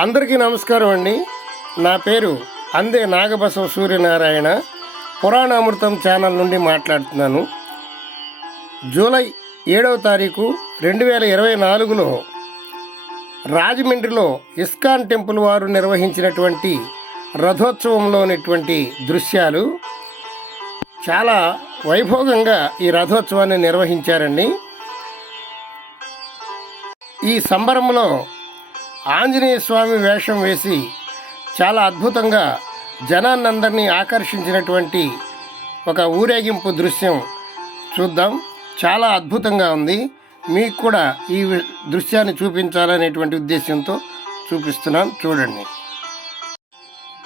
అందరికీ నమస్కారం అండి. నా పేరు అందే నాగబసవ సూర్యనారాయణ. పురాణామృతం ఛానల్ నుండి మాట్లాడుతున్నాను. జూలై 7వ తారీఖు 2024లో రాజమండ్రిలో ఇస్కాన్ టెంపుల్ వారు నిర్వహించినటువంటి రథోత్సవంలోనిటువంటి దృశ్యాలు. చాలా వైభోగంగా ఈ రథోత్సవాన్ని నిర్వహించారండి. ఈ సంబరంలో ఆంజనేయ స్వామి వేషం వేసి చాలా అద్భుతంగా జనాన్నందరినీ ఆకర్షించినటువంటి ఒక ఊరేగింపు దృశ్యం చూద్దాం. చాలా అద్భుతంగా ఉంది. మీకు కూడా ఈ దృశ్యాన్ని చూపించాలనేటువంటి ఉద్దేశంతో చూపిస్తున్నాను.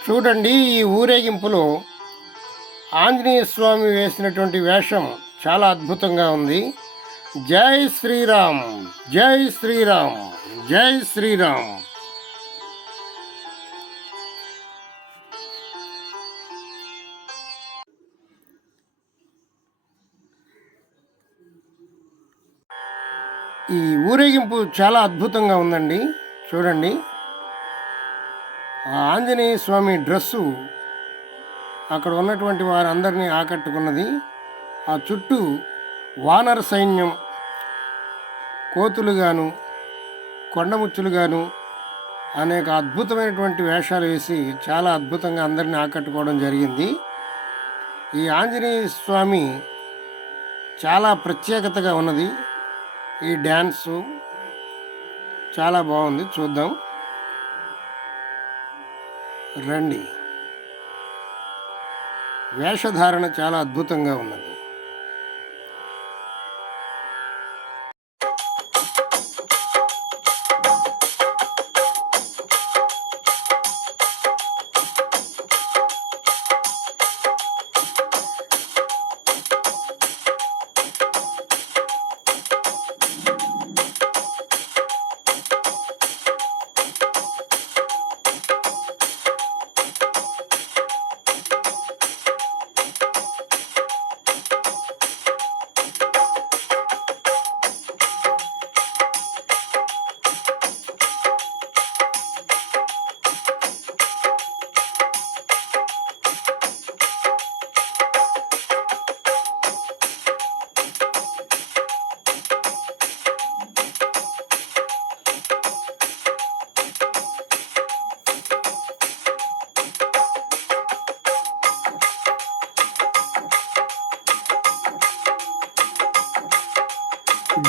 చూడండి ఈ ఊరేగింపులో ఆంజనేయ స్వామి వేసినటువంటి వేషం చాలా అద్భుతంగా ఉంది. జై శ్రీరామ్, జై శ్రీరామ్, జై శ్రీరామ్. ఈ ఊరేగింపు చాలా అద్భుతంగా ఉందండి. చూడండి, ఆ ఆంజనేయ స్వామి డ్రెస్సు అక్కడ ఉన్నటువంటి వారందరినీ ఆకట్టుకున్నది. ఆ చుట్టూ వానర సైన్యం, కోతులుగాను కొండముచ్చులుగాను అనేక అద్భుతమైనటువంటి వేషాలు వేసి చాలా అద్భుతంగా అందరినీ ఆకట్టుకోవడం జరిగింది. ఈ ఆంజనేయ స్వామి చాలా ప్రత్యేకతగా ఉన్నది. ఈ డ్యాన్సు చాలా బాగుంది. చూద్దాం రండి. వేషధారణ చాలా అద్భుతంగా ఉన్నది.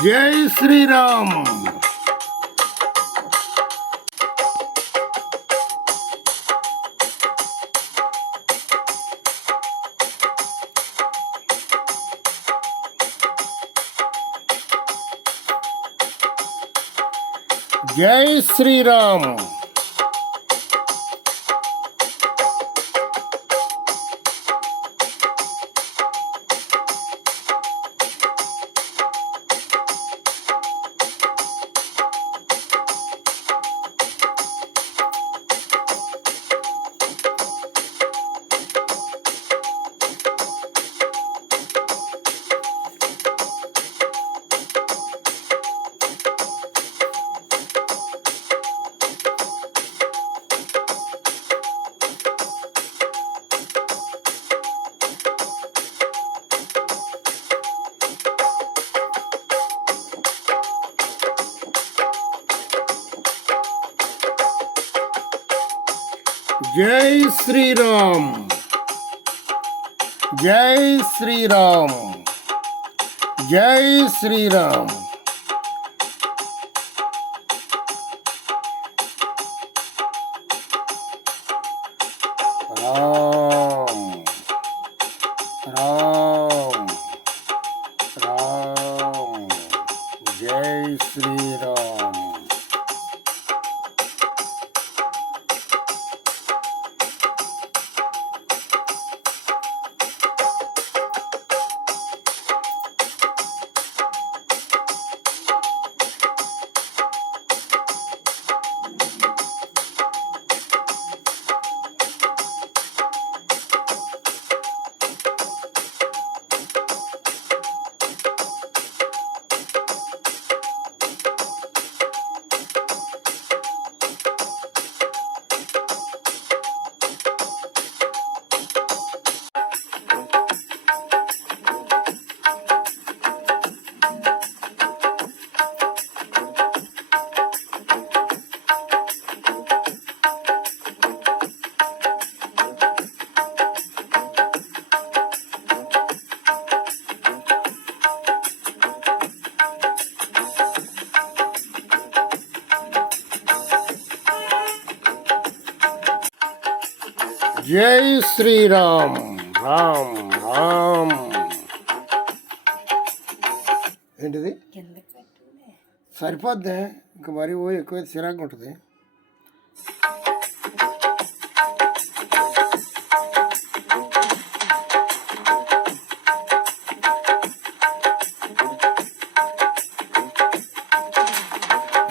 జై శ్రీరామ్. జై శ్రీరామ్. జై శ్రీరామ్, జై శ్రీరామ్, జై శ్రీరామ్. రామ్ రామ్ రామ్. జై శ్రీరామ్. జై శ్రీరామ్. రామ్ రామ్. ఏంటిది సరిపోద్ది, ఇంకా మరీ ఎక్కువ చిరాకు ఉంటుంది.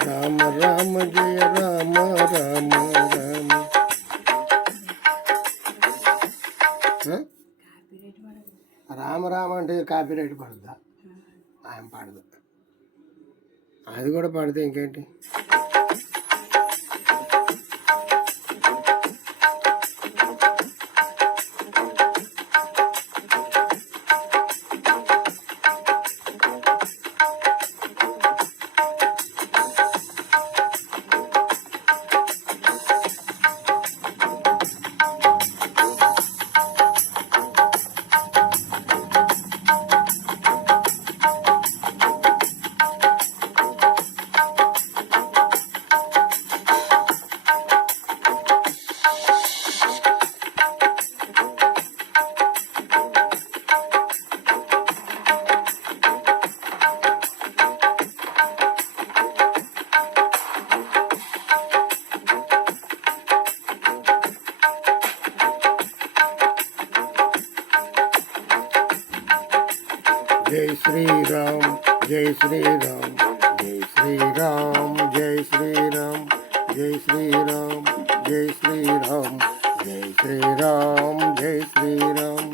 రామ రామ జయ రామ రామ రామ. రామ రామ అంటే కాపీరైట్ పడుద్దా? ఆయన పాడదు, అది కూడా పాడితే ఇంకేంటి. జై శ్రీరామ్ జై శ్రీరామ్ జై శ్రీరామ్ జై శ్రీరామ్ జై శ్రీరామ్ జై శ్రీరామ్ జై శ్రీరామ్ జై శ్రీరామ్.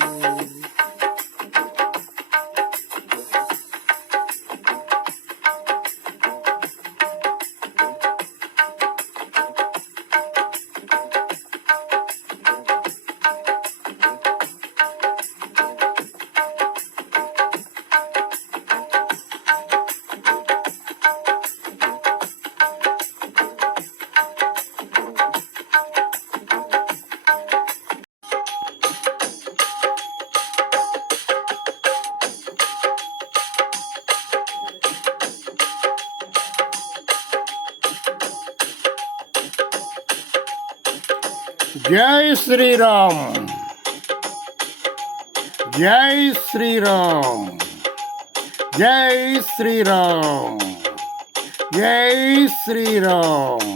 జై శ్రీరామ్ జై శ్రీరామ్ జై శ్రీరామ్ జై శ్రీరామ్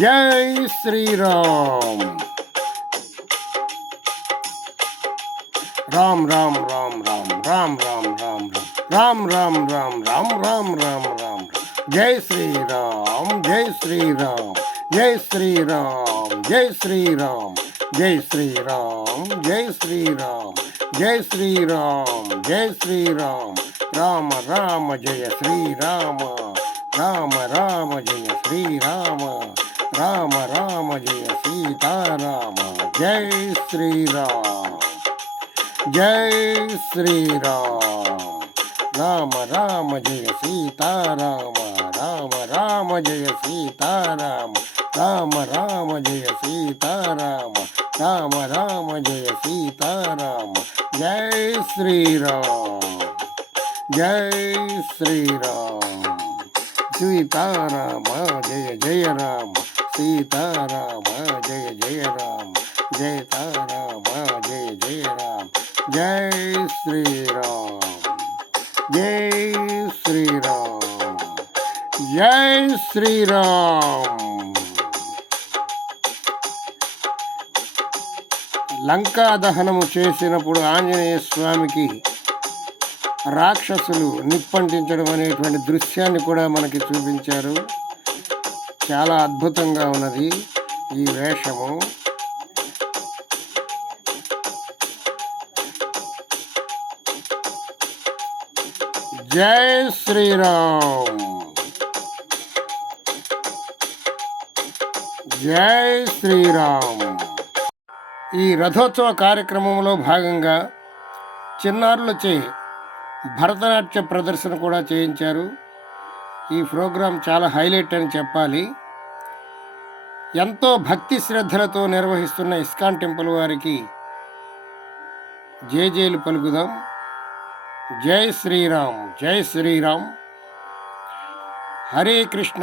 జై శ్రీరామ్. రామ్ రామ్ రామ్ రామ్ రామ్ రామ్ రామ్ రామ్ రామ్ రామ్ రామ్ రామ్ రామ్ రామ్. జై శ్రీరామ్ జై శ్రీరామ్ జై శ్రీరామ్ జై శ్రీరామ్ జై శ్రీరామ్ జై శ్రీరామ్ జై శ్రీరామ్ జై శ్రీరామ్. రామ రామ జయ శ్రీరామ రామ రామ జయ శ్రీరామ రామ రామ జయ సీతారామ. జై శ్రీరామ్ జై శ్రీరామ్ రామ రామ జయ సీతారామ రామ రామ జయ సీతారామ రామ రామ జయ సీతారామ రామ రామ జయ సీతారామ. జై శ్రీరామ్ జై శ్రీరామ్ సీతారామ జయ జయ రామ సీతారామ జయ జయ రామ జయతారామ జయ జయ రామ. జై శ్రీరామ్ జై శ్రీరామ్ జై శ్రీరామ్. లంకా దహనము చేసినప్పుడు ఆంజనేయ స్వామికి రాక్షసులు నిప్పంటించడం అనేటువంటి దృశ్యాన్ని కూడా మనకి చూపించారు. చాలా అద్భుతంగా ఉన్నది ఈ వేషము. జై శ్రీరామ్ జై శ్రీరామ్. ఈ రథోత్సవ కార్యక్రమంలో భాగంగా చిన్నారులచే భరతనాట్య ప్రదర్శన కూడా చేయించారు. ఈ ప్రోగ్రాం చాలా హైలైట్ అని చెప్పాలి. ఎంతో భక్తి శ్రద్ధలతో నిర్వహిస్తున్న ఇస్కాన్ టెంపుల్ వారికి జేజేలు పలుకుదాం. జై శ్రీరామ్ జై శ్రీరామ్. హరే కృష్ణ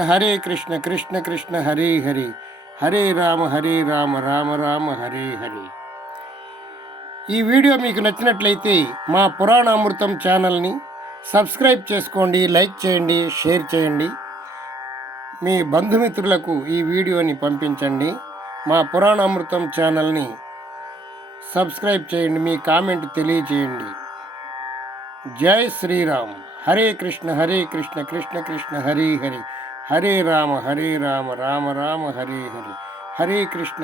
కృష్ణ కృష్ణ హరే హరే హరే రామ రామ రామ హరే హరే. ఈ వీడియో మీకు నచ్చినట్లయితే మా పురాణామృతం ఛానల్ని సబ్స్క్రైబ్ చేసుకోండి, లైక్ చేయండి, షేర్ చేయండి. మీ బంధుమిత్రులకు ఈ వీడియోని పంపించండి. మా పురాణామృతం ఛానల్ని సబ్స్క్రైబ్ చేయండి, మీ కామెంట్ తెలియచేయండి. జై శ్రీరామ్. హరే కృష్ణ కృష్ణ కృష్ణ హరే హరే, హరే రామ రామ రామ హరే హరే. హరే కృష్ణ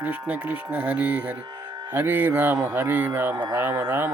కృష్ణ కృష్ణ హరే హరే, హరే రామ రామ రామ